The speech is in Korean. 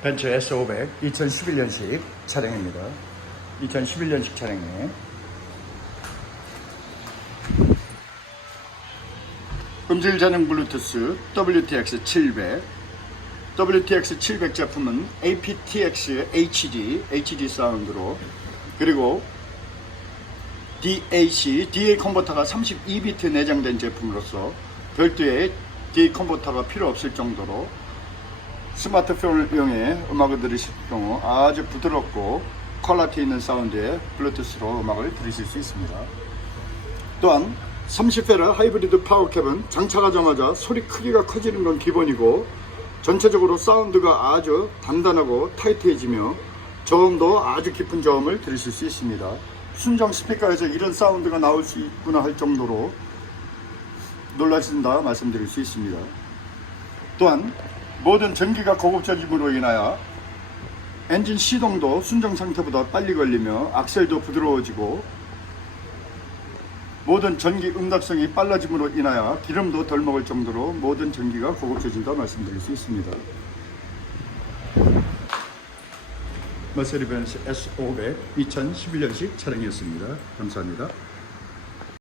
벤츠 S500 2011년식 차량입니다. 2011년식 차량에 음질 전용 블루투스 WTX 700 WTX 700 제품은 aptX HD HD 사운드로. 그리고 DAC DA 컨버터가 32비트 내장된 제품으로서 별도의 DA 컨버터가 필요 없을 정도로 스마트폰을 이용해 음악을 들으실 경우 아주 부드럽고 퀄리티 있는 사운드의 블루투스로 음악을 들으실 수 있습니다. 또한 30회라 하이브리드 파워캡은 장착하자마자 소리 크기가 커지는 건 기본이고 전체적으로 사운드가 아주 단단하고 타이트해지며 저음도 아주 깊은 저음을 들으실 수 있습니다. 순정 스피커에서 이런 사운드가 나올 수 있구나 할 정도로 놀라신다 말씀드릴 수 있습니다. 또한 모든 전기가 고급져짐으로 인하여 엔진 시동도 순정 상태보다 빨리 걸리며 악셀도 부드러워지고 모든 전기 응답성이 빨라짐으로 인하여 기름도 덜 먹을 정도로 모든 전기가 고급져진다 말씀드릴 수 있습니다. 머세리벤츠 S500 2011년식 차량이었습니다. 감사합니다.